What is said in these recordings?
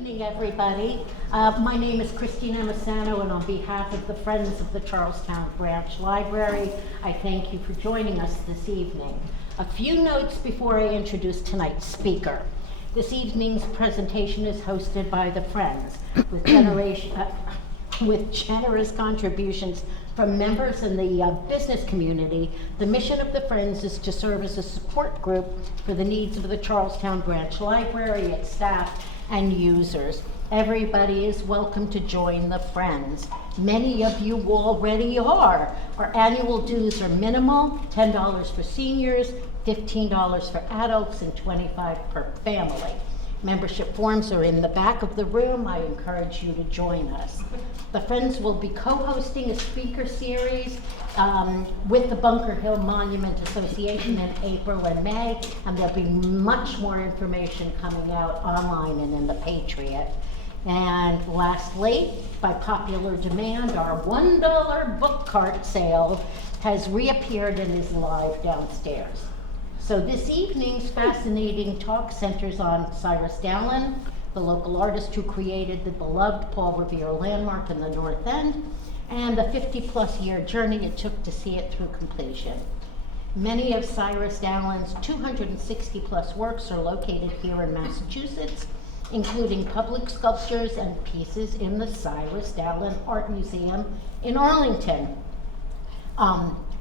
evening, everybody. My name is Christina Massano, and on behalf of the Friends of the Charlestown Branch Library, I thank you for joining us this evening. A few notes before I introduce tonight's speaker. This evening's presentation is hosted by the Friends, with generous contributions from members in the business community. The mission of the Friends is to serve as a support group for the needs of the Charlestown Branch Library, its staff, and users. Everybody is welcome to join the Friends. Many of you already are. Our annual dues are minimal, $10 for seniors, $15 for adults, and $25 per family. Membership forms are in the back of the room. I encourage you to join us. The Friends will be co-hosting a speaker series with the Bunker Hill Monument Association in April and May, and there'll be much more information coming out online and in the Patriot. And lastly, by popular demand, our $1 book cart sale has reappeared and is live downstairs. So this evening's fascinating talk centers on Cyrus Dallin, the local artist who created the beloved Paul Revere landmark in the North End, and the 50-plus year journey it took to see it through completion. Many of Cyrus Dallin's 260-plus works are located here in Massachusetts, including public sculptures and pieces in the Cyrus Dallin Art Museum in Arlington.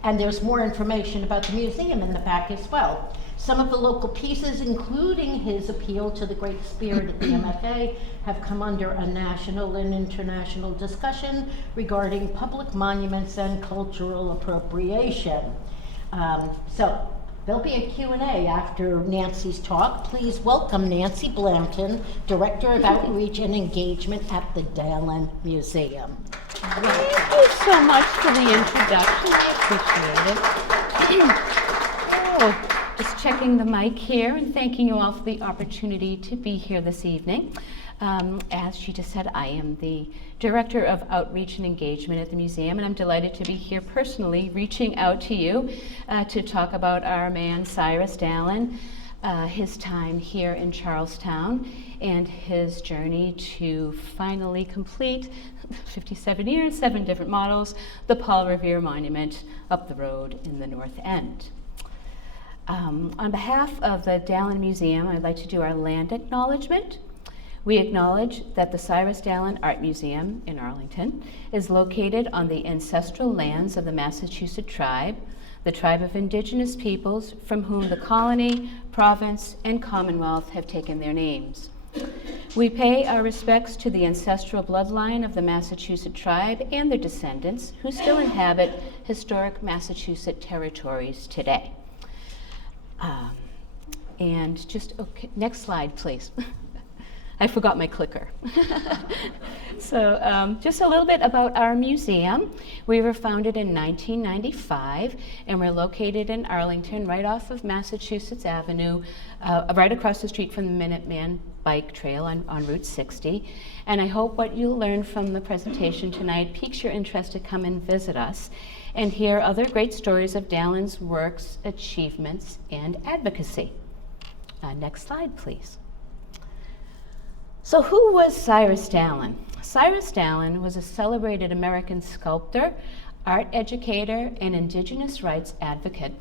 And there's more information about the museum in the back as well. Some of the local pieces, including his appeal to the Great Spirit of the MFA, have come under a national and international discussion regarding public monuments and cultural appropriation. So there'll be a Q&A after Nancy's talk. Please welcome Nancy Blanton, Director of Outreach and Engagement at the Dallin Museum. Thank you so much for the introduction. I appreciate it. Just checking the mic here and thanking you all for the opportunity to be here this evening. As she just said, I am the Director of Outreach and Engagement at the museum, and I'm delighted to be here personally reaching out to you to talk about our man Cyrus Dallin, his time here in Charlestown, and his journey to finally complete 57 years, 7 different models, the Paul Revere Monument up the road in the North End. On behalf of the Dallin Museum, I'd like to do our land acknowledgement. We acknowledge that the Cyrus Dallin Art Museum in Arlington is located on the ancestral lands of the Massachusetts tribe, the tribe of indigenous peoples from whom the colony, province, and commonwealth have taken their names. We pay our respects to the ancestral bloodline of the Massachusetts tribe and their descendants who still inhabit historic Massachusetts territories today. And just, okay, next slide, please. I forgot my clicker. So just a little bit about our museum. We were founded in 1995, and we're located in Arlington, right off of Massachusetts Avenue, right across the street from the Minuteman Bike Trail on Route 60. And I hope what you'll learn from the presentation tonight piques your interest to come and visit us and hear other great stories of Dallin's works, achievements, and advocacy. Next slide, please. So who was Cyrus Dallin? Cyrus Dallin was a celebrated American sculptor, art educator, and indigenous rights advocate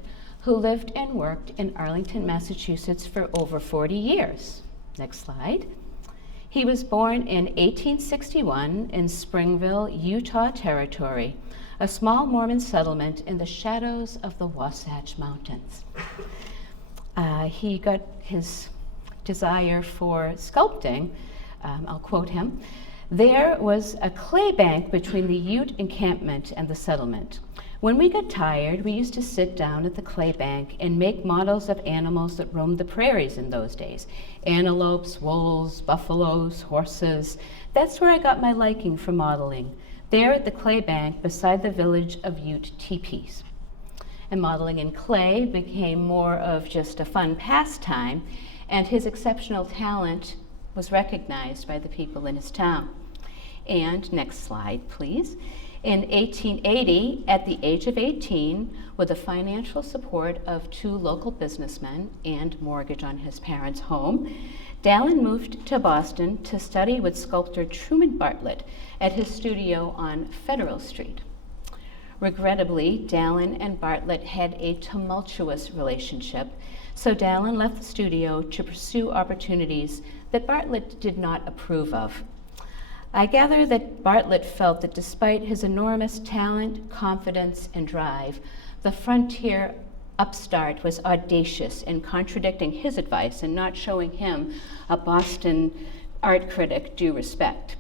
who lived and worked in Arlington, Massachusetts for over 40 years. Next slide. He was born in 1861 in Springville, Utah Territory, a small Mormon settlement in the shadows of the Wasatch Mountains. He got his desire for sculpting. I'll quote him. There was a clay bank between the Ute encampment and the settlement. When we got tired, we used to sit down at the clay bank and make models of animals that roamed the prairies in those days. Antelopes, wolves, buffaloes, horses. That's where I got my liking for modeling, there at the clay bank beside the village of Ute teepees. And modeling in clay became more of just a fun pastime, and his exceptional talent was recognized by the people in his town. And next slide, please. In 1880, at the age of 18, with the financial support of 2 local businessmen and mortgage on his parents' home, Dallin moved to Boston to study with sculptor Truman Bartlett at his studio on Federal Street. Regrettably, Dallin and Bartlett had a tumultuous relationship, so Dallin left the studio to pursue opportunities that Bartlett did not approve of. I gather that Bartlett felt that despite his enormous talent, confidence, and drive, the frontier upstart was audacious in contradicting his advice and not showing him, a Boston art critic, due respect.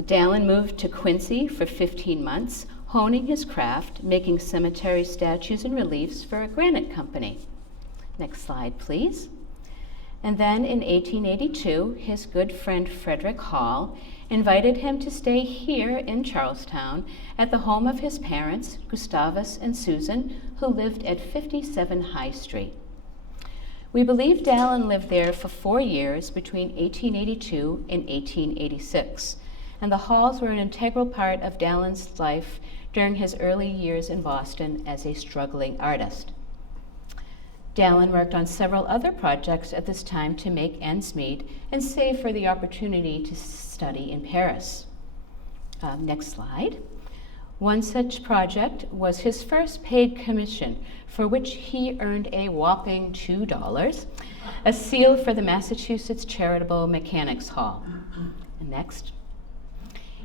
Dallin moved to Quincy for 15 months, honing his craft, making cemetery statues and reliefs for a granite company. Next slide, please. And then in 1882, his good friend Frederick Hall invited him to stay here in Charlestown at the home of his parents, Gustavus and Susan, who lived at 57 High Street. We believe Dallin lived there for 4 years between 1882 and 1886, and the Halls were an integral part of Dallin's life during his early years in Boston as a struggling artist. Dallin worked on several other projects at this time to make ends meet and save for the opportunity to study in Paris. Next slide. One such project was his first paid commission, for which he earned a whopping $2, a seal for the Massachusetts Charitable Mechanics Hall. And next.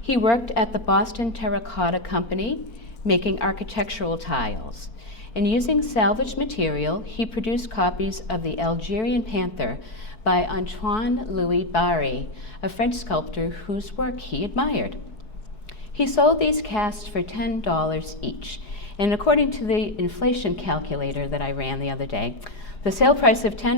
He worked at the Boston Terracotta Company, making architectural tiles. And using salvaged material, he produced copies of the Algerian Panther by Antoine Louis Barye, a French sculptor whose work he admired. He sold these casts for $10 each, and according to the inflation calculator that I ran the other day, the sale price of $10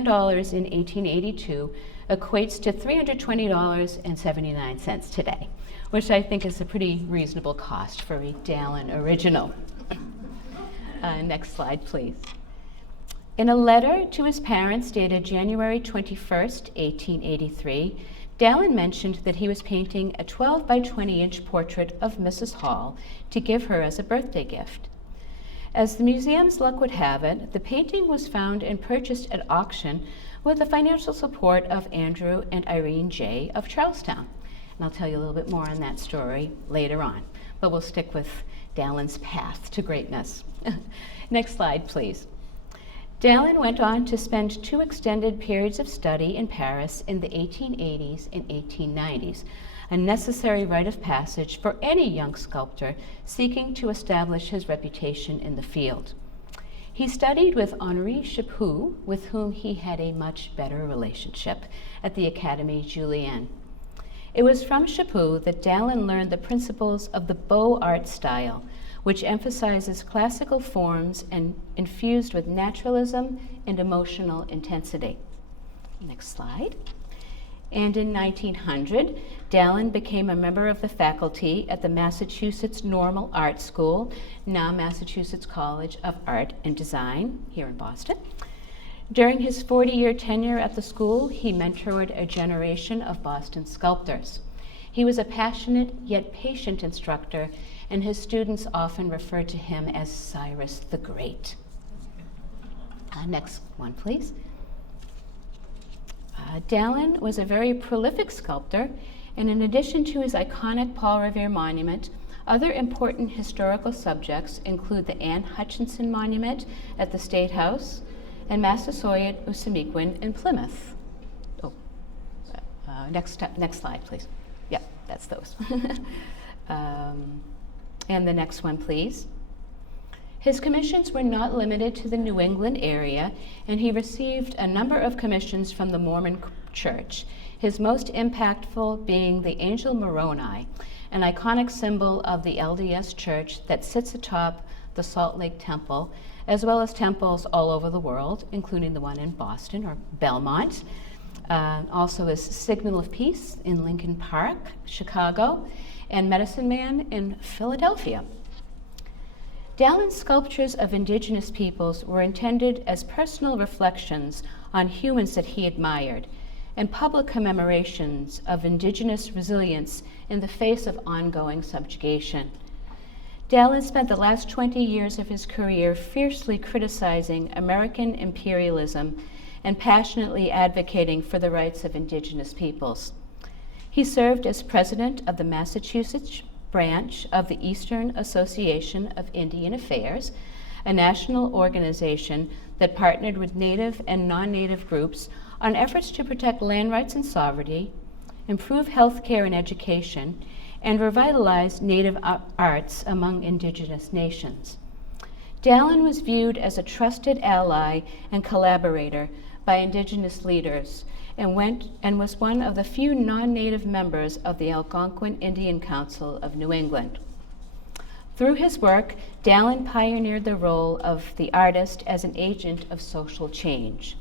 in 1882 equates to $320.79 today, which I think is a pretty reasonable cost for a Dallin original. Next slide, please. In a letter to his parents dated January 21st, 1883, Dallin mentioned that he was painting a 12 by 20 inch portrait of Mrs. Hall to give her as a birthday gift. As the museum's luck would have it, the painting was found and purchased at auction with the financial support of Andrew and Irene J. of Charlestown. And I'll tell you a little bit more on that story later on, but we'll stick with Dallin's path to greatness. Next slide, please. Dallin went on to spend 2 extended periods of study in Paris in the 1880s and 1890s, a necessary rite of passage for any young sculptor seeking to establish his reputation in the field. He studied with Henri Chaput, with whom he had a much better relationship, at the Académie Julienne. It was from Chaput that Dallin learned the principles of the Beaux Arts style, which emphasizes classical forms and infused with naturalism and emotional intensity. Next slide. And in 1900, Dallin became a member of the faculty at the Massachusetts Normal Art School, now Massachusetts College of Art and Design, here in Boston. During his 40-year tenure at the school, he mentored a generation of Boston sculptors. He was a passionate yet patient instructor, and his students often referred to him as Cyrus the Great. Next one, please. Dallin was a very prolific sculptor, and in addition to his iconic Paul Revere monument, other important historical subjects include the Anne Hutchinson Monument at the State House and Massasoit Usamequin in Plymouth. Next slide, please. Yeah, that's those. And the next one, please. His commissions were not limited to the New England area, and he received a number of commissions from the Mormon Church, his most impactful being the Angel Moroni, an iconic symbol of the LDS Church that sits atop the Salt Lake Temple, as well as temples all over the world, including the one in Boston or Belmont. Also is Signal of Peace in Lincoln Park, Chicago, and Medicine Man in Philadelphia. Dallin's sculptures of indigenous peoples were intended as personal reflections on humans that he admired, and public commemorations of indigenous resilience in the face of ongoing subjugation. Dallin spent the last 20 years of his career fiercely criticizing American imperialism and passionately advocating for the rights of indigenous peoples. He served as president of the Massachusetts branch of the Eastern Association of Indian Affairs, a national organization that partnered with Native and non-Native groups on efforts to protect land rights and sovereignty, improve health care and education, and revitalize Native arts among indigenous nations. Dallin was viewed as a trusted ally and collaborator by indigenous leaders and was one of the few non-Native members of the Algonquin Indian Council of New England. Through his work, Dallin pioneered the role of the artist as an agent of social change.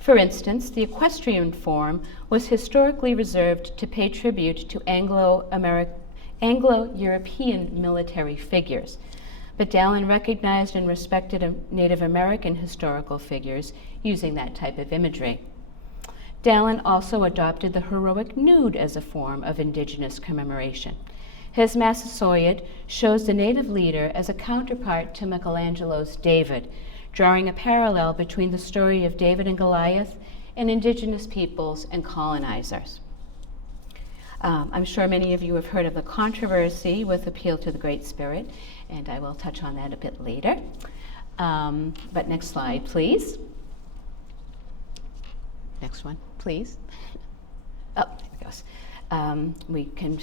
For instance, the equestrian form was historically reserved to pay tribute to Anglo-European military figures, but Dallin recognized and respected Native American historical figures using that type of imagery. Dallin also adopted the heroic nude as a form of indigenous commemoration. His Massasoit shows the Native leader as a counterpart to Michelangelo's David, drawing a parallel between the story of David and Goliath and indigenous peoples and colonizers. I'm sure many of you have heard of the controversy with Appeal to the Great Spirit, and I will touch on that a bit later. But next slide, please. Next one, please. Oh, there it goes. We can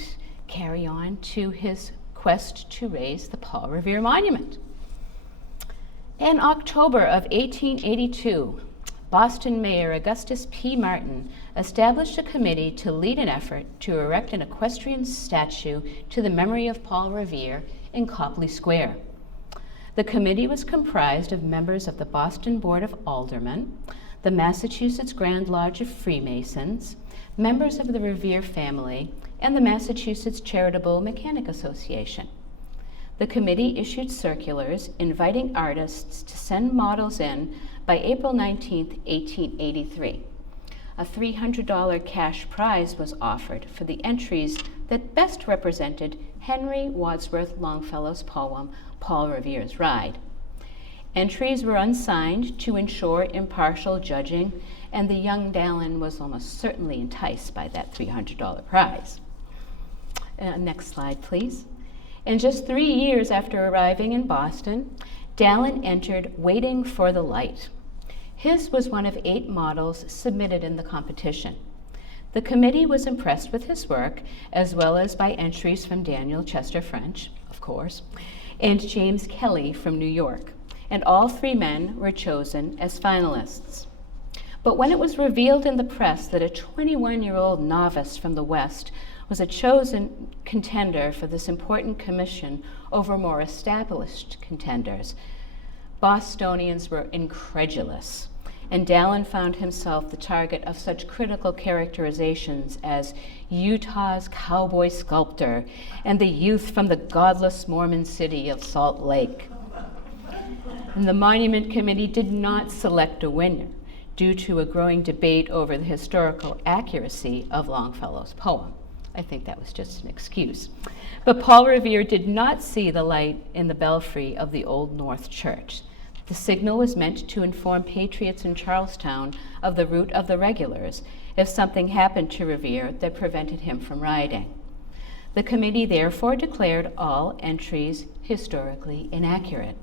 carry on to his quest to raise the Paul Revere Monument. In October of 1882, Boston Mayor Augustus P. Martin established a committee to lead an effort to erect an equestrian statue to the memory of Paul Revere in Copley Square. The committee was comprised of members of the Boston Board of Aldermen, the Massachusetts Grand Lodge of Freemasons, members of the Revere family, and the Massachusetts Charitable Mechanic Association. The committee issued circulars inviting artists to send models in by April 19, 1883. A $300 cash prize was offered for the entries that best represented Henry Wadsworth Longfellow's poem, Paul Revere's Ride. Entries were unsigned to ensure impartial judging, and the young Dallin was almost certainly enticed by that $300 prize. Next slide, please. In just 3 years after arriving in Boston, Dallin entered Waiting for the Light. His was one of 8 models submitted in the competition. The committee was impressed with his work, as well as by entries from Daniel Chester French, of course, and James Kelly from New York, and all 3 men were chosen as finalists. But when it was revealed in the press that a 21-year-old novice from the West was a chosen contender for this important commission over more established contenders, Bostonians were incredulous, and Dallin found himself the target of such critical characterizations as Utah's cowboy sculptor and the youth from the godless Mormon city of Salt Lake. And the Monument Committee did not select a winner due to a growing debate over the historical accuracy of Longfellow's poem. I think that was just an excuse. But Paul Revere did not see the light in the belfry of the Old North Church. The signal was meant to inform patriots in Charlestown of the route of the regulars if something happened to Revere that prevented him from riding. The committee therefore declared all entries historically inaccurate.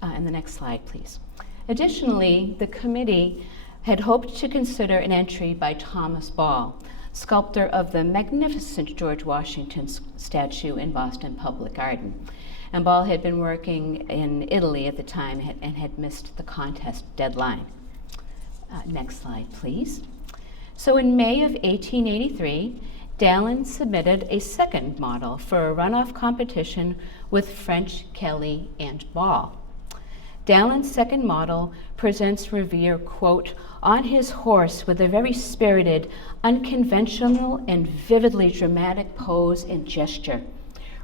And the next slide, please. Additionally, the committee had hoped to consider an entry by Thomas Ball, sculptor of the magnificent George Washington statue in Boston Public Garden. And Ball had been working in Italy at the time and had missed the contest deadline. Next slide, please. So in May of 1883, Dallin submitted a second model for a runoff competition with French, Kelly, and Ball. Dallin's second model presents Revere, quote, on his horse with a very spirited, unconventional, and vividly dramatic pose and gesture.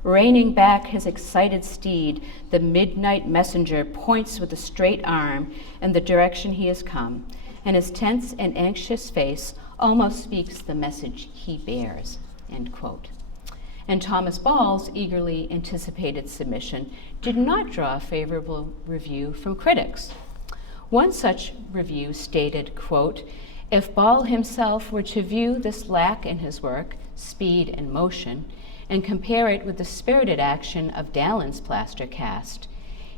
Reining back his excited steed, the midnight messenger points with a straight arm in the direction he has come, and his tense and anxious face almost speaks the message he bears, end quote. and Thomas Ball's eagerly anticipated submission did not draw a favorable review from critics. One such review stated, quote, "If Ball himself were to view this lack in his work, speed and motion, and compare it with the spirited action of Dallin's plaster cast,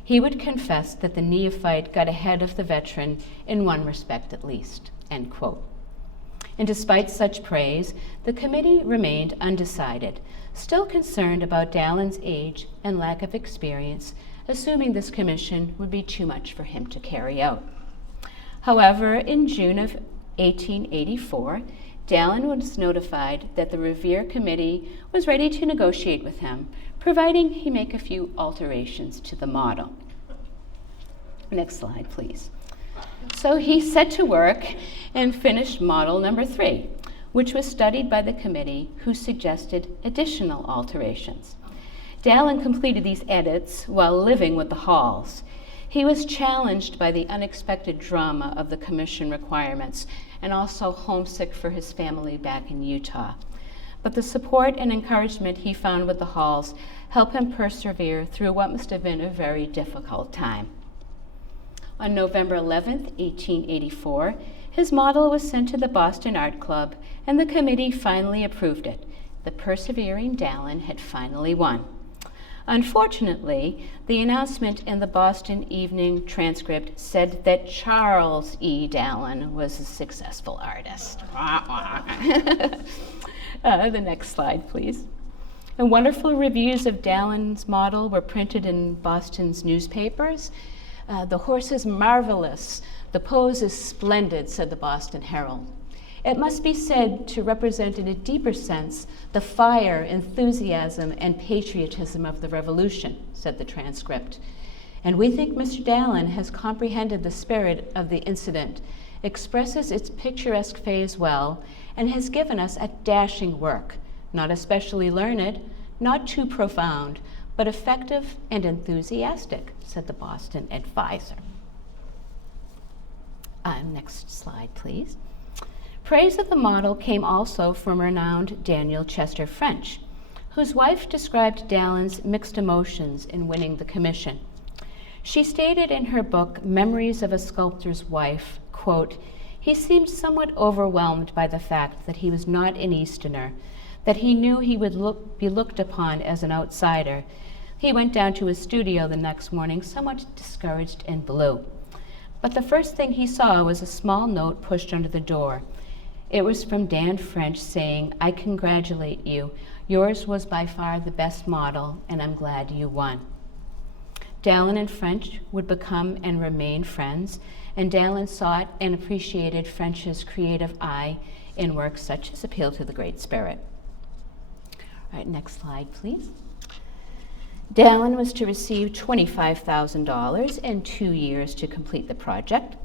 he would confess that the neophyte got ahead of the veteran in one respect at least," end quote. And despite such praise, the committee remained undecided, still concerned about Dallin's age and lack of experience, assuming this commission would be too much for him to carry out. However, in June of 1884, Dallin was notified that the Revere Committee was ready to negotiate with him, providing he make a few alterations to the model. Next slide, please. So he set to work and finished model number 3, which was studied by the committee, who suggested additional alterations. Dallin completed these edits while living with the Halls. He was challenged by the unexpected drama of the commission requirements and also homesick for his family back in Utah. But the support and encouragement he found with the Halls helped him persevere through what must have been a very difficult time. On November 11, 1884, his model was sent to the Boston Art Club, and the committee finally approved it. The persevering Dallin had finally won. Unfortunately, the announcement in the Boston Evening Transcript said that Charles E. Dallin was a successful artist. The next slide, please. And wonderful reviews of Dallin's model were printed in Boston's newspapers. "The horse is marvelous. The pose is splendid," said the Boston Herald. "It must be said to represent in a deeper sense the fire, enthusiasm, and patriotism of the Revolution," said the transcript. "And we think Mr. Dallin has comprehended the spirit of the incident, expresses its picturesque phase well, and has given us a dashing work, not especially learned, not too profound, but effective and enthusiastic," said the Boston Advisor. Next slide, please. Praise of the model came also from renowned Daniel Chester French, whose wife described Dallin's mixed emotions in winning the commission. She stated in her book, Memories of a Sculptor's Wife, quote, "He seemed somewhat overwhelmed by the fact that he was not an Easterner, that he knew he would be looked upon as an outsider. He went down to his studio the next morning somewhat discouraged and blue. But the first thing he saw was a small note pushed under the door. It was from Dan French saying, 'I congratulate you. Yours was by far the best model, and I'm glad you won.' Dallin and French would become and remain friends, and Dallin sought and appreciated French's creative eye in works such as Appeal to the Great Spirit." All right, next slide, please. Dallin was to receive $25,000 and 2 years to complete the project.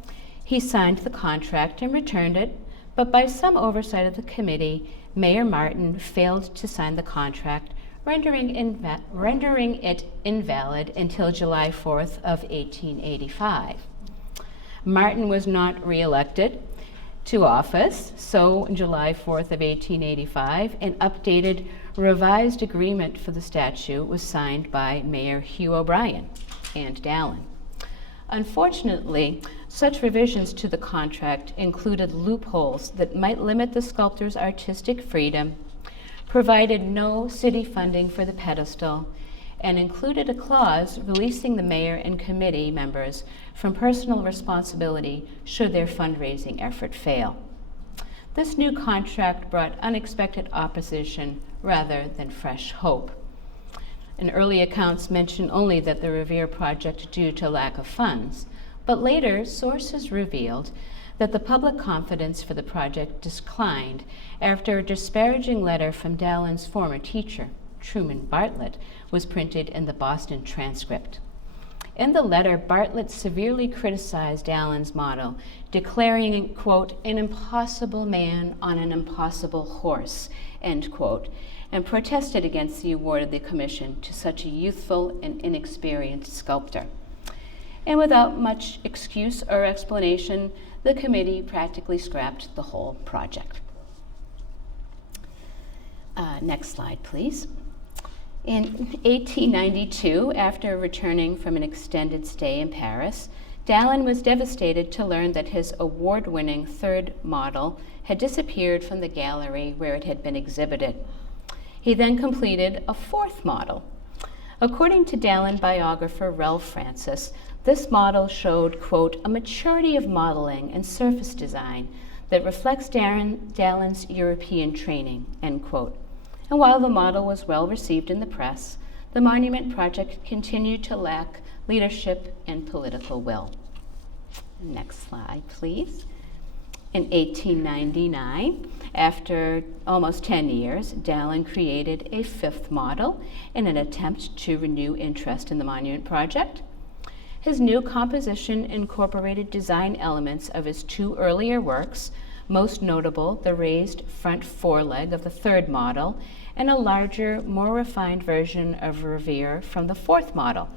He signed the contract and returned it, but by some oversight of the committee, Mayor Martin failed to sign the contract, rendering it invalid until July 4th of 1885. Martin was not reelected to office, so on July 4th of 1885, an updated revised agreement for the statue was signed by Mayor Hugh O'Brien and Dallin. Unfortunately, such revisions to the contract included loopholes that might limit the sculptor's artistic freedom, provided no city funding for the pedestal, and included a clause releasing the mayor and committee members from personal responsibility should their fundraising effort fail. This new contract brought unexpected opposition rather than fresh hope. And early accounts mention only that the Revere project due to lack of funds, but later sources revealed that the public confidence for the project declined after a disparaging letter from Dallin's former teacher, Truman Bartlett, was printed in the Boston Transcript. In the letter, Bartlett severely criticized Dallin's model, declaring, quote, "an impossible man on an impossible horse," end quote, and protested against the award of the commission to such a youthful and inexperienced sculptor. And without much excuse or explanation, the committee practically scrapped the whole project. Next slide, please. In 1892, after returning from an extended stay in Paris, Dallin was devastated to learn that his award-winning third model had disappeared from the gallery where it had been exhibited. He then completed a fourth model. According to Dallin biographer Ralph Francis, this model showed, quote, a maturity of modeling and surface design that reflects Dallin's European training, end quote. And while the model was well received in the press, the monument project continued to lack leadership and political will. Next slide, please. In 1899, after almost 10 years, Dallin created a fifth model in an attempt to renew interest in the monument project. His new composition incorporated design elements of his two earlier works, most notable the raised front foreleg of the third model and a larger, more refined version of Revere from the fourth model.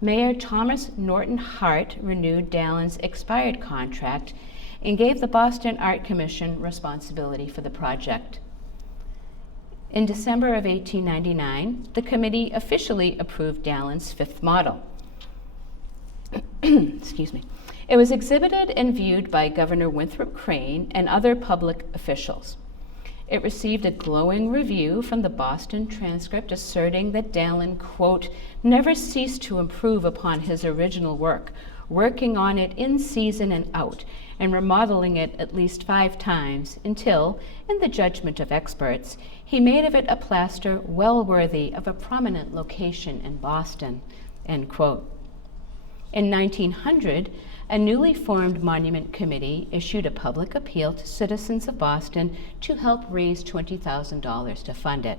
Mayor Thomas Norton Hart renewed Dallin's expired contract and gave the Boston Art Commission responsibility for the project. In December of 1899, the committee officially approved Dallin's fifth model. Excuse me. It was exhibited and viewed by Governor Winthrop Crane and other public officials. It received a glowing review from the Boston Transcript asserting that Dallin, quote, never ceased to improve upon his original work, working on it in season and out, and remodeling it at least 5 times until, in the judgment of experts, he made of it a plaster well worthy of a prominent location in Boston, end quote. In 1900, a newly formed monument committee issued a public appeal to citizens of Boston to help raise $20,000 to fund it.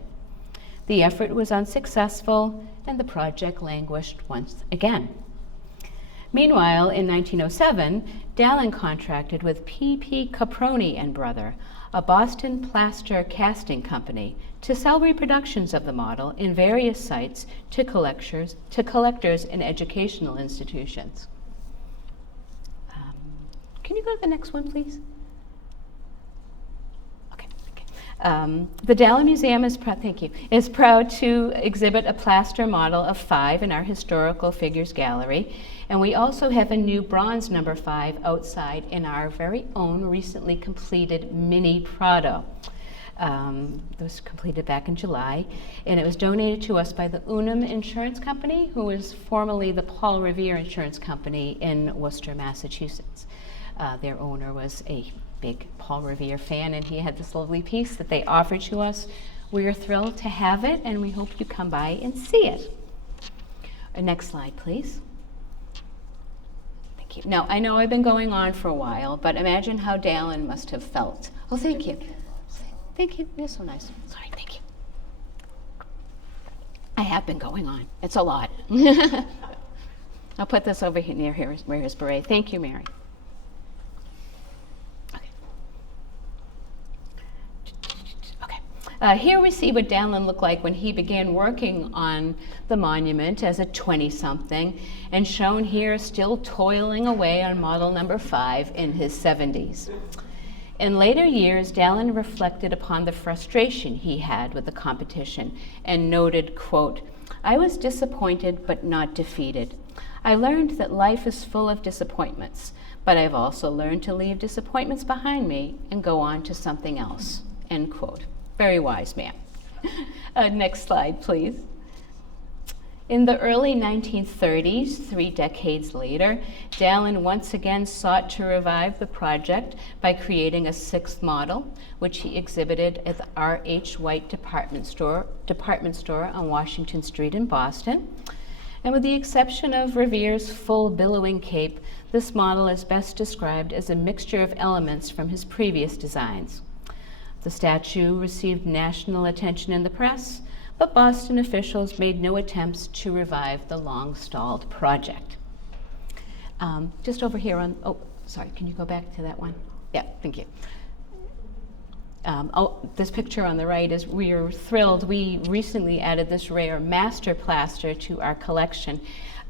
The effort was unsuccessful, and the project languished once again. Meanwhile, in 1907, Dallin contracted with P.P. Caproni and Brother, a Boston plaster casting company, to sell reproductions of the model in various sites to collectors and educational institutions. Can you go to the next one, please? Okay. The Dallin Museum is proud to exhibit a plaster model of 5 in our Historical Figures Gallery, and we also have a new bronze number 5 outside in our very own recently completed mini Prado. It was completed back in July, and it was donated to us by the Unum Insurance Company, who was formerly the Paul Revere Insurance Company in Worcester, Massachusetts. Their owner was a big Paul Revere fan, and he had this lovely piece that they offered to us. We are thrilled to have it, and we hope you come by and see it. Next slide, please. Thank you. Now, I know I've been going on for a while, but imagine how Dallin must have felt. Oh, thank you. Thank you. You're so nice. Sorry, thank you. I have been going on. It's a lot. I'll put this over here near his beret. Thank you, Mary. Here we see what Dallin looked like when he began working on the monument as a 20-something, and shown here still toiling away on model number 5 in his 70s. In later years, Dallin reflected upon the frustration he had with the competition and noted, quote, I was disappointed but not defeated. I learned that life is full of disappointments, but I've also learned to leave disappointments behind me and go on to something else, end quote. Very wise man. Next slide, please. In the early 1930s, 3 decades later, Dallin once again sought to revive the project by creating a 6th model, which he exhibited at the R.H. White department store on Washington Street in Boston. And with the exception of Revere's full billowing cape, this model is best described as a mixture of elements from his previous designs. The statue received national attention in the press, but Boston officials made no attempts to revive the long-stalled project. Just over here on, oh, sorry, can you go back to that one? Yeah, thank you. This picture on the right is, we are thrilled. We recently added this rare master plaster to our collection.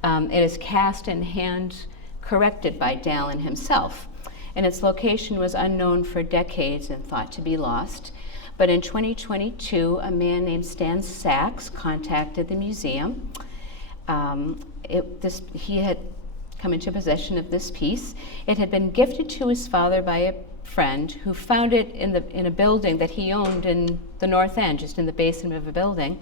It is cast and hand corrected by Dallin himself, and its location was unknown for decades and thought to be lost. But in 2022, a man named Stan Sachs contacted the museum. He had come into possession of this piece. It had been gifted to his father by a friend who found it in a building that he owned in the North End, just in the basement of a building,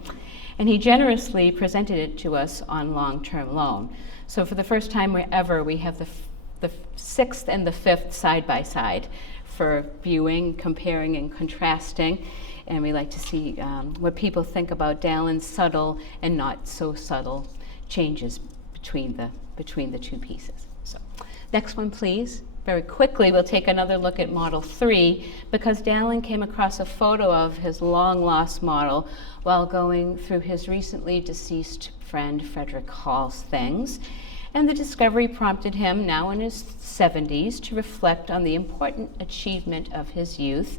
and he generously presented it to us on long-term loan. So for the first time ever, we have the sixth and the fifth side by side for viewing, comparing, and contrasting. And we like to see what people think about Dallin's subtle and not so subtle changes between the two pieces. So, next one, please. Very quickly, we'll take another look at Model 3 because Dallin came across a photo of his long-lost model while going through his recently deceased friend Frederick Hall's things. And the discovery prompted him, now in his 70s, to reflect on the important achievement of his youth.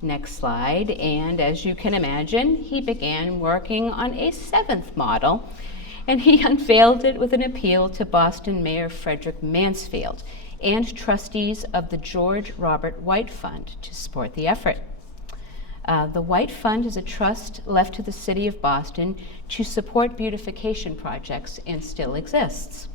Next slide. And as you can imagine, he began working on a seventh model, and he unveiled it with an appeal to Boston Mayor Frederick Mansfield and trustees of the George Robert White Fund to support the effort. The White Fund is a trust left to the city of Boston to support beautification projects and still exists.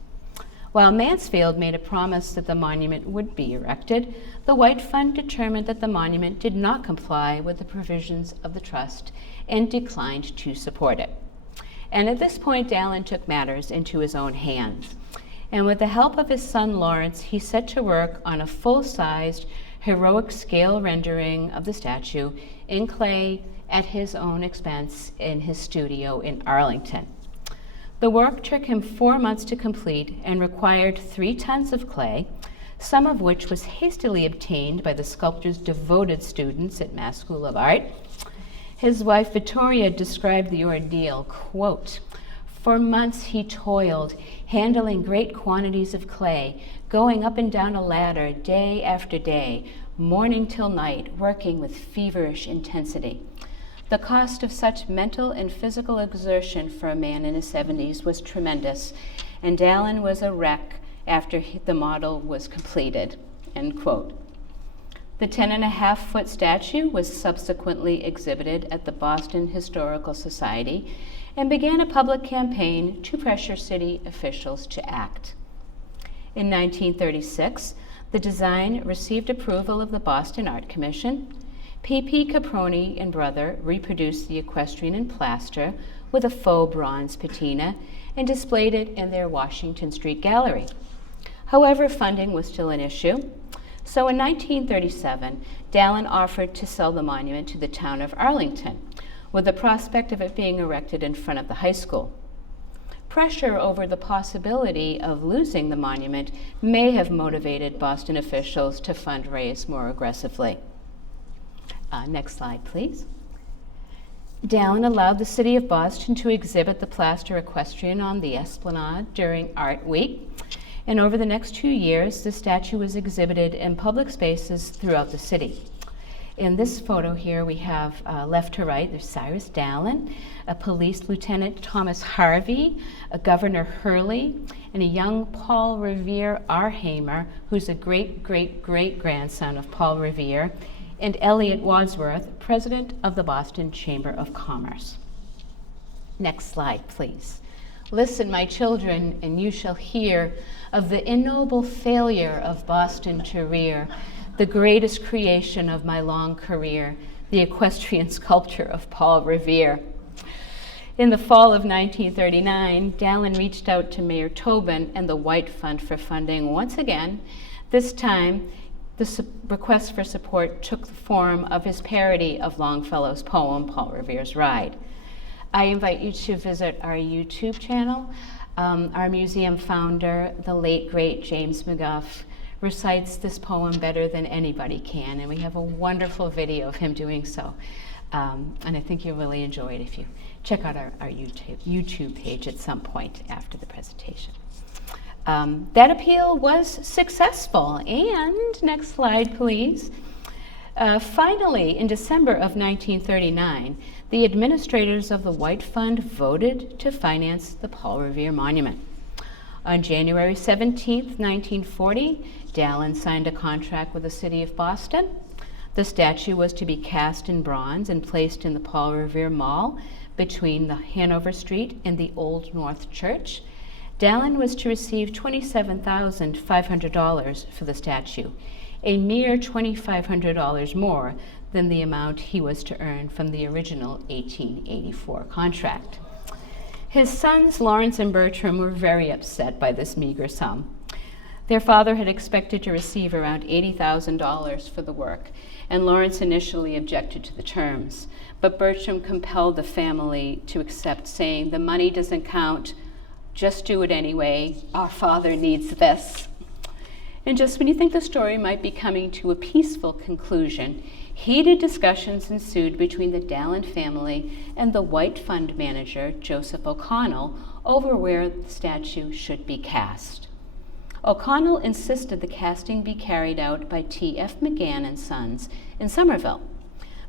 While Mansfield made a promise that the monument would be erected, the White Fund determined that the monument did not comply with the provisions of the trust and declined to support it. And at this point, Dallin took matters into his own hands. And with the help of his son Lawrence, he set to work on a full-sized, heroic scale rendering of the statue in clay at his own expense in his studio in Arlington. The work took him 4 months to complete and required 3 tons of clay, some of which was hastily obtained by the sculptor's devoted students at Mass School of Art. His wife Victoria described the ordeal, quote, "For months he toiled, handling great quantities of clay, going up and down a ladder day after day, morning till night, working with feverish intensity. The cost of such mental and physical exertion for a man in his 70s was tremendous, and Dallin was a wreck after the model was completed," end quote. The 10.5-foot statue was subsequently exhibited at the Boston Historical Society and began a public campaign to pressure city officials to act. In 1936, the design received approval of the Boston Art Commission. P.P. Caproni and brother reproduced the equestrian in plaster with a faux bronze patina and displayed it in their Washington Street gallery. However, funding was still an issue. So in 1937, Dallin offered to sell the monument to the town of Arlington, with the prospect of it being erected in front of the high school. Pressure over the possibility of losing the monument may have motivated Boston officials to fundraise more aggressively. Next slide, please. Dallin allowed the city of Boston to exhibit the plaster equestrian on the Esplanade during Art Week. And over the next 2 years, the statue was exhibited in public spaces throughout the city. In this photo here, we have left to right, there's Cyrus Dallin, a police lieutenant Thomas Harvey, a Governor Hurley, and a young Paul Revere Arhamer, who's a great-great-great-grandson of Paul Revere, and Elliot Wadsworth, president of the Boston Chamber of Commerce. Next slide, please. Listen, my children, and you shall hear of the ignoble failure of Boston to rear the greatest creation of my long career, the equestrian sculpture of Paul Revere. In the fall of 1939, Dallin reached out to Mayor Tobin and the White Fund for funding once again. This time, the request for support took the form of his parody of Longfellow's poem, Paul Revere's Ride. I invite you to visit our YouTube channel. Our museum founder, the late, great James McGuff, recites this poem better than anybody can, and we have a wonderful video of him doing so. And I think you'll really enjoy it if you check out our YouTube page at some point after the presentation. That appeal was successful, and next slide, please. Finally, in December of 1939, the administrators of the White Fund voted to finance the Paul Revere Monument. On January 17, 1940, Dallin signed a contract with the city of Boston. The statue was to be cast in bronze and placed in the Paul Revere Mall between the Hanover Street and the Old North Church. Dallin was to receive $27,500 for the statue, a mere $2,500 more than the amount he was to earn from the original 1884 contract. His sons, Lawrence and Bertram, were very upset by this meager sum. Their father had expected to receive around $80,000 for the work, and Lawrence initially objected to the terms, but Bertram compelled the family to accept, saying, "The money doesn't count, just do it anyway, our father needs this." And just when you think the story might be coming to a peaceful conclusion, heated discussions ensued between the Dallin family and the White Fund manager, Joseph O'Connell, over where the statue should be cast. O'Connell insisted the casting be carried out by T.F. McGann and Sons in Somerville,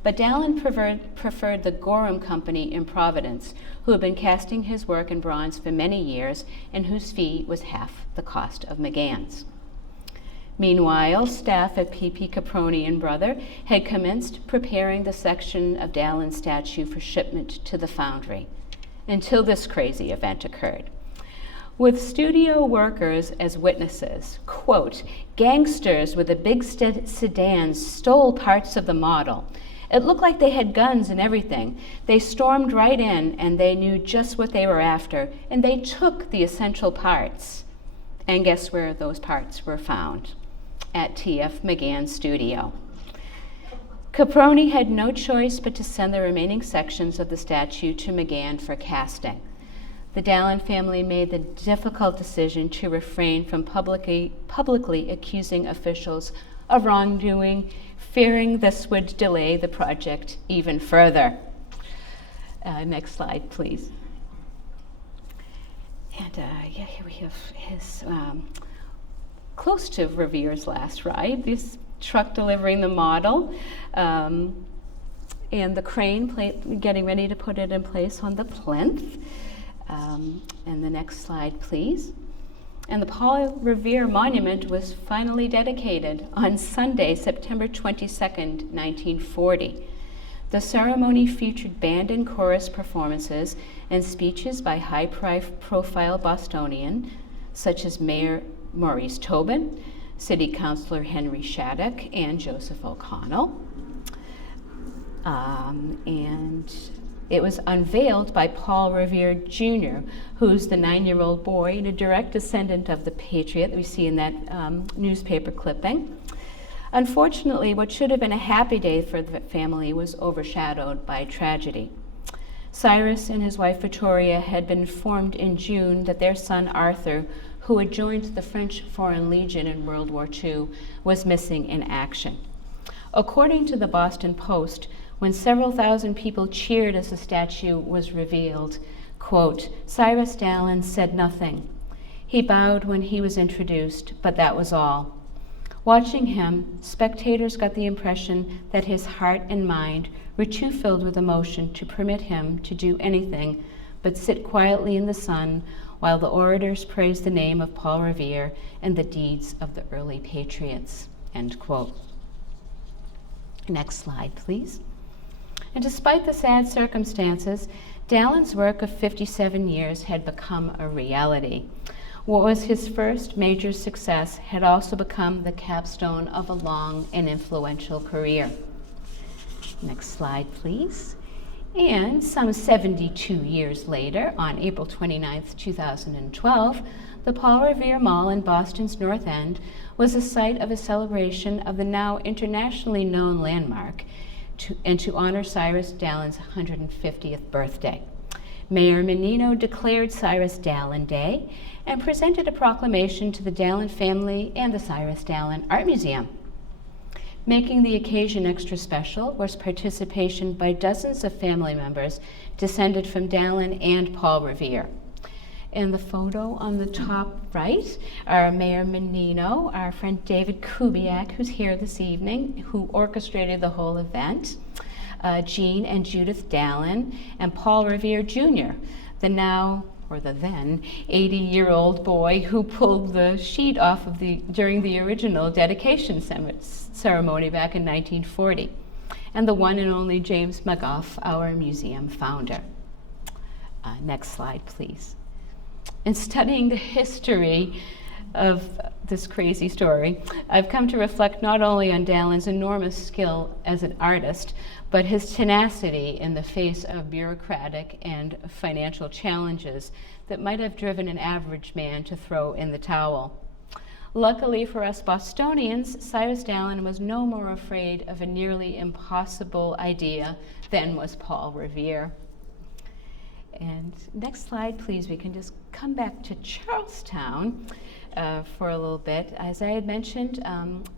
but Dallin preferred the Gorham Company in Providence, who had been casting his work in bronze for many years and whose fee was half the cost of McGann's. Meanwhile, staff at P.P. Caproni and Brother had commenced preparing the section of Dallin's statue for shipment to the foundry, until this crazy event occurred. With studio workers as witnesses, quote, "Gangsters with the big sedans stole parts of the model. It looked like they had guns and everything. They stormed right in and they knew just what they were after, and they took the essential parts." And guess where those parts were found? At T.F. McGann's studio. Caproni had no choice but to send the remaining sections of the statue to McGann for casting. The Dallin family made the difficult decision to refrain from publicly accusing officials of wrongdoing, fearing this would delay the project even further. Next slide, please. And here we have his close to Revere's last ride. This truck delivering the model, and the crane getting ready to put it in place on the plinth. And the next slide, please. And the Paul Revere Monument was finally dedicated on Sunday, September 22nd, 1940. The ceremony featured band and chorus performances and speeches by high-profile Bostonians, such as Mayor Maurice Tobin, City Councilor Henry Shattuck, and Joseph O'Connell. And it was unveiled by Paul Revere Jr., who's the 9-year-old boy and a direct descendant of the Patriot that we see in that newspaper clipping. Unfortunately, what should have been a happy day for the family was overshadowed by tragedy. Cyrus and his wife Victoria had been informed in June that their son Arthur, who had joined the French Foreign Legion in World War II, was missing in action. According to the Boston Post, when several thousand people cheered as the statue was revealed, quote, "Cyrus Dallin said nothing. He bowed when he was introduced, but that was all. Watching him, spectators got the impression that his heart and mind were too filled with emotion to permit him to do anything but sit quietly in the sun while the orators praised the name of Paul Revere and the deeds of the early patriots," end quote. Next slide, please. And despite the sad circumstances, Dallin's work of 57 years had become a reality. What was his first major success had also become the capstone of a long and influential career. Next slide, please. And some 72 years later, on April 29th, 2012, the Paul Revere Mall in Boston's North End was the site of a celebration of the now internationally known landmark to honor Cyrus Dallin's 150th birthday. Mayor Menino declared Cyrus Dallin Day and presented a proclamation to the Dallin family and the Cyrus Dallin Art Museum. Making the occasion extra special was participation by dozens of family members descended from Dallin and Paul Revere. In the photo on the top right are Mayor Menino, our friend David Kubiak, who's here this evening, who orchestrated the whole event, Jean and Judith Dallin, and Paul Revere Jr., the now or the then 80-year-old boy who pulled the sheet off of during the original dedication ceremony back in 1940, and the one and only James McGough, our museum founder. Next slide, please. In studying the history of this crazy story, I've come to reflect not only on Dallin's enormous skill as an artist, but his tenacity in the face of bureaucratic and financial challenges that might have driven an average man to throw in the towel. Luckily for us Bostonians, Cyrus Dallin was no more afraid of a nearly impossible idea than was Paul Revere. And next slide, please. We can just come back to Charlestown for a little bit. As I had mentioned,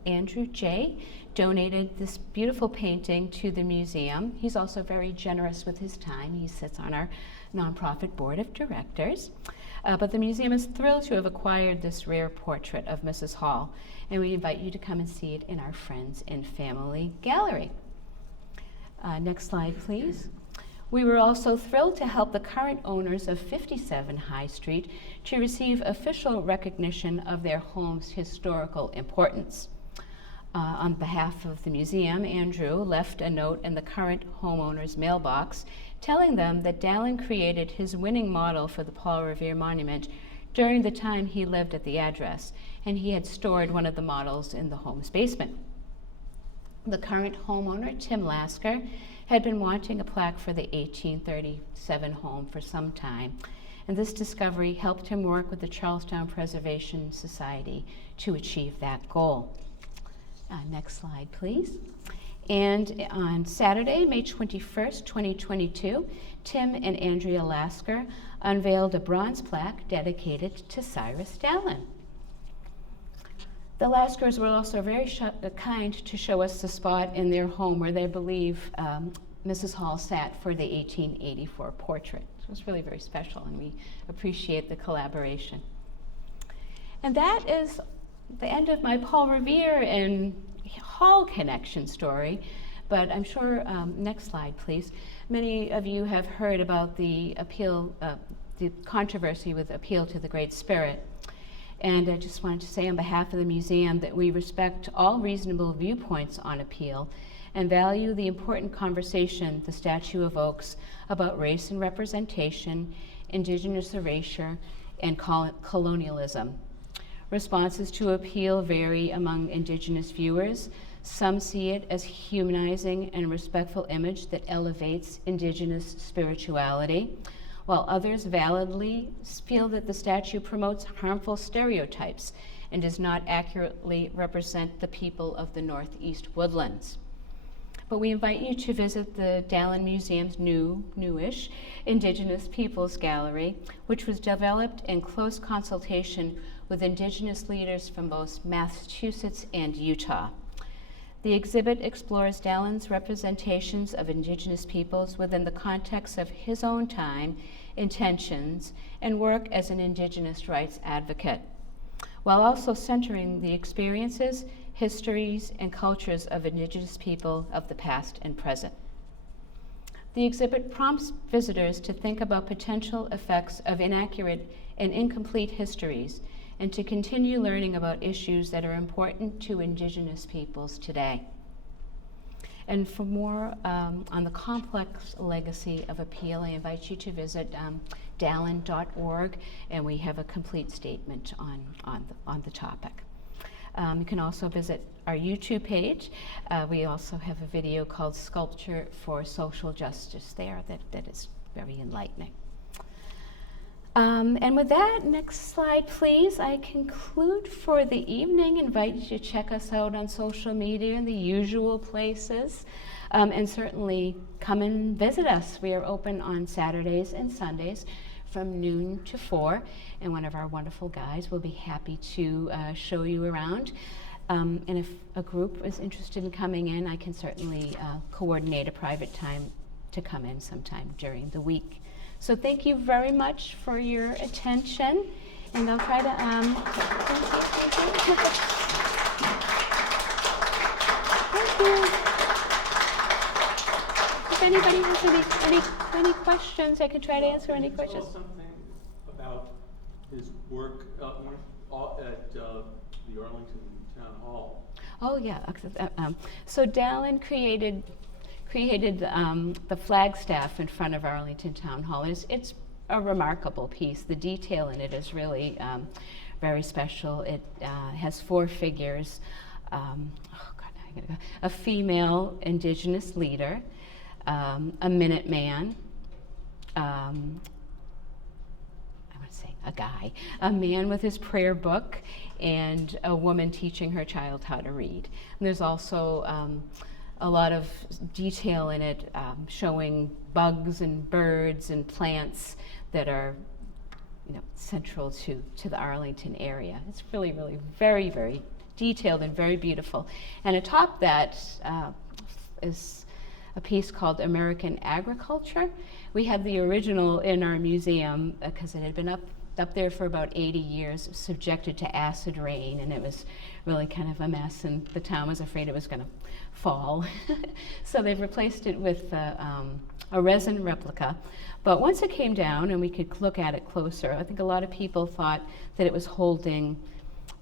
Andrew J. donated this beautiful painting to the museum. He's also very generous with his time. He sits on our nonprofit board of directors. But the museum is thrilled to have acquired this rare portrait of Mrs. Hall, and we invite you to come and see it in our Friends and Family Gallery. Next slide, please. We were also thrilled to help the current owners of 57 High Street to receive official recognition of their home's historical importance. On behalf of the museum, Andrew left a note in the current homeowner's mailbox telling them that Dallin created his winning model for the Paul Revere Monument during the time he lived at the address, and he had stored one of the models in the home's basement. The current homeowner, Tim Lasker, had been wanting a plaque for the 1837 home for some time, and this discovery helped him work with the Charlestown Preservation Society to achieve that goal. Next slide, please. And on Saturday, May 21st, 2022, Tim and Andrea Lasker unveiled a bronze plaque dedicated to Cyrus Dallin. The Laskers were also very kind to show us the spot in their home where they believe Mrs. Hall sat for the 1884 portrait. It was really very special, and we appreciate the collaboration. And that is the end of my Paul Revere and Hall connection story, but I'm sure, next slide please, many of you have heard about the appeal, the controversy with appeal to the Great Spirit. And I just wanted to say on behalf of the museum that we respect all reasonable viewpoints on appeal and value the important conversation the statue evokes about race and representation, indigenous erasure, and colonialism. Responses to appeal vary among indigenous viewers. Some see it as humanizing and respectful image that elevates indigenous spirituality, while others validly feel that the statue promotes harmful stereotypes and does not accurately represent the people of the Northeast Woodlands. But we invite you to visit the Dallin Museum's newish Indigenous Peoples Gallery, which was developed in close consultation with Indigenous leaders from both Massachusetts and Utah. The exhibit explores Dallin's representations of Indigenous peoples within the context of his own time, intentions, and work as an Indigenous rights advocate, while also centering the experiences, histories, and cultures of Indigenous people of the past and present. The exhibit prompts visitors to think about potential effects of inaccurate and incomplete histories and to continue learning about issues that are important to Indigenous peoples today. And for more on the complex legacy of appeal, I invite you to visit dallin.org, and we have a complete statement on the topic. You can also visit our YouTube page. We also have a video called Sculpture for Social Justice there that is very enlightening. And with that, next slide, please. I conclude for the evening. Invite you to check us out on social media in the usual places. And certainly come and visit us. We are open on Saturdays and Sundays from noon to 4. And one of our wonderful guys will be happy to show you around. And if a group is interested in coming in, I can certainly coordinate a private time to come in sometime during the week. So thank you very much for your attention, and I'll try to, thank you. Thank you. If anybody has any questions, I can try to answer any questions. Something his work at the Arlington Town Hall. Oh yeah. So Dallin created the flagstaff in front of Arlington Town Hall. It's a remarkable piece. The detail in it is really very special. It has 4 figures. A female Indigenous leader, a Minuteman, a guy, a man with his prayer book, and a woman teaching her child how to read. And there's also a lot of detail in it, showing bugs and birds and plants that are, central to the Arlington area. It's really, really very, very detailed and very beautiful. And atop that is a piece called American Agriculture. We have the original in our museum because it had been up there for about 80 years, subjected to acid rain, and it was really kind of a mess, and the town was afraid it was going to fall. So they've replaced it with a resin replica. But once it came down and we could look at it closer, I think a lot of people thought that it was holding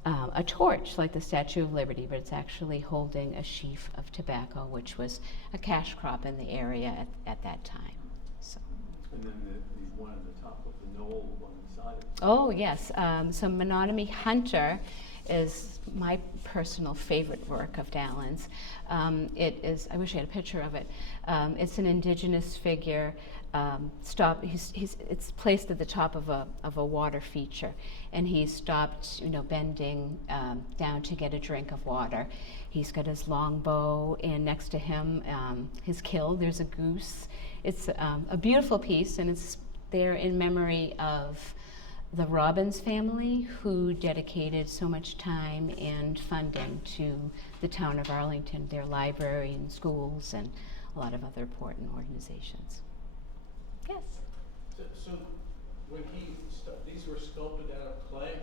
a torch like the Statue of Liberty, but it's actually holding a sheaf of tobacco, which was a cash crop in the area at that time. So. And then the one on the top of the knoll on the side. Oh yes, so Menominee Hunter is my personal favorite work of Dallin's. It is, I wish I had a picture of it. It's an Indigenous figure. It's placed at the top of a water feature, and he's stopped, bending down to get a drink of water. He's got his long bow, and next to him, his kill, there's a goose. It's a beautiful piece, and it's there in memory of the Robbins family, who dedicated so much time and funding to the town of Arlington, their library and schools, and a lot of other important organizations. Yes. So when these were sculpted out of clay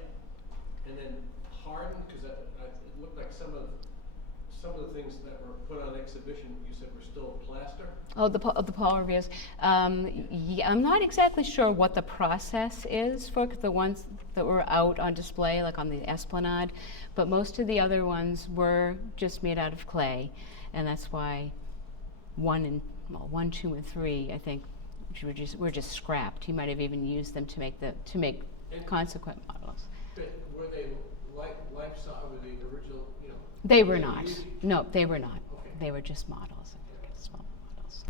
and then hardened, because it looked like some of the things that were put on exhibition, you said were still plaster? Oh, the Paul Revere's. Yeah, I'm not exactly sure what the process is for the ones that were out on display, like on the Esplanade, but most of the other ones were just made out of clay, and that's why 1, 2, and 3, I think, were just scrapped. He might have even used them to make consequent models. But were they life-size? Were the original? They were not. No, they were not. Okay. They were just models, small models.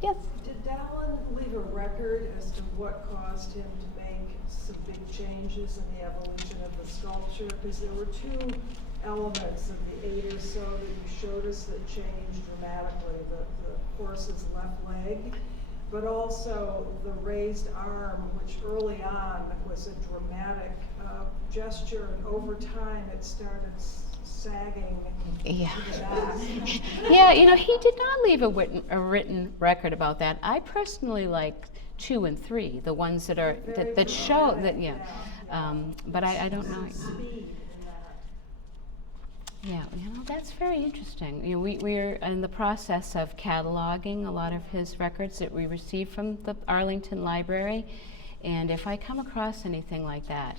Yes. Did Dallin leave a record as to what caused him to make some big changes in the evolution of the sculpture? Because there were 2 elements of the 8 or so that you showed us that changed dramatically. The horse's left leg, but also the raised arm, which early on was a dramatic gesture, and over time it started sagging Yeah. to the back. Yeah, he did not leave a written record about that. I personally like 2 and 3, the ones that are that show that. Yeah. But I don't know. Speed in that. Yeah, that's very interesting. We're in the process of cataloging a lot of his records that we received from the Arlington Library, and if I come across anything like that,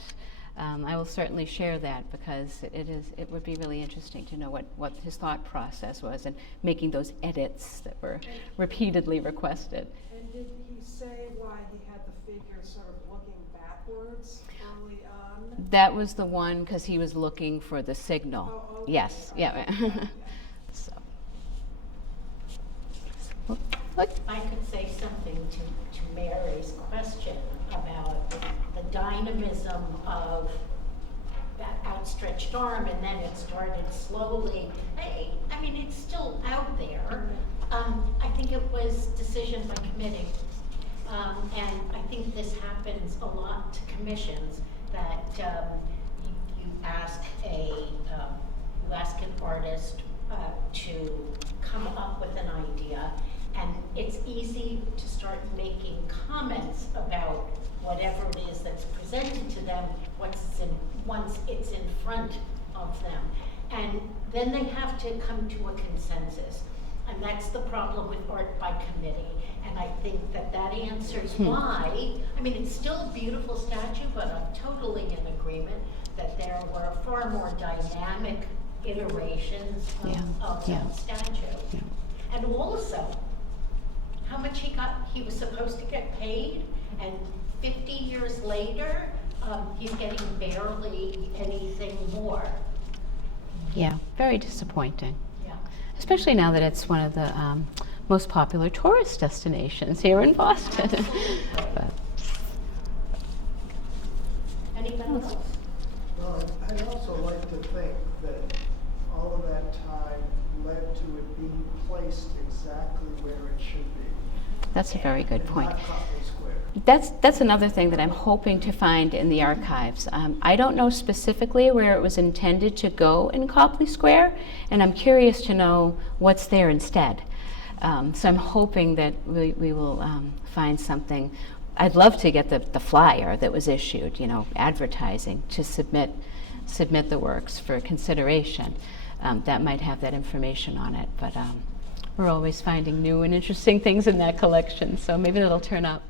I will certainly share that, because it would be really interesting to know what his thought process was in making those edits that were repeatedly requested. And did he say why he had the figure sort of looking backwards early on? That was the one because he was looking for the signal. Oh, okay. Yes, yeah. So. Look. I could say something to Mary's question about the dynamism of that outstretched arm, and then it started slowly. I mean, it's still out there. I think it was decision by committee. And I think this happens a lot to commissions, that you ask an artist to come up with an idea, and it's easy to start making comments about whatever it is that's presented to them once it's in front of them. And then they have to come to a consensus. And that's the problem with art by committee. And I think that that answers why, I mean, it's still a beautiful statue, but I'm totally in agreement that there were far more dynamic iterations of Yeah. that statue. Yeah. And also, how much he was supposed to get paid, and 50 years later, he's getting barely anything more. Yeah, very disappointing. Yeah. Especially now that it's one of the most popular tourist destinations here in Boston. Absolutely. But, Anyone else? Well, I'd also like to think that all of that time led to it being placed exactly where it should be. that's a very good and point. not Copley Square. That's another thing that I'm hoping to find in the archives. I don't know specifically where it was intended to go in Copley Square, and I'm curious to know what's there instead. So I'm hoping that we will find something. I'd love to get the flyer that was issued, advertising to submit the works for consideration. That might have that information on it, but we're always finding new and interesting things in that collection, so maybe it'll turn up.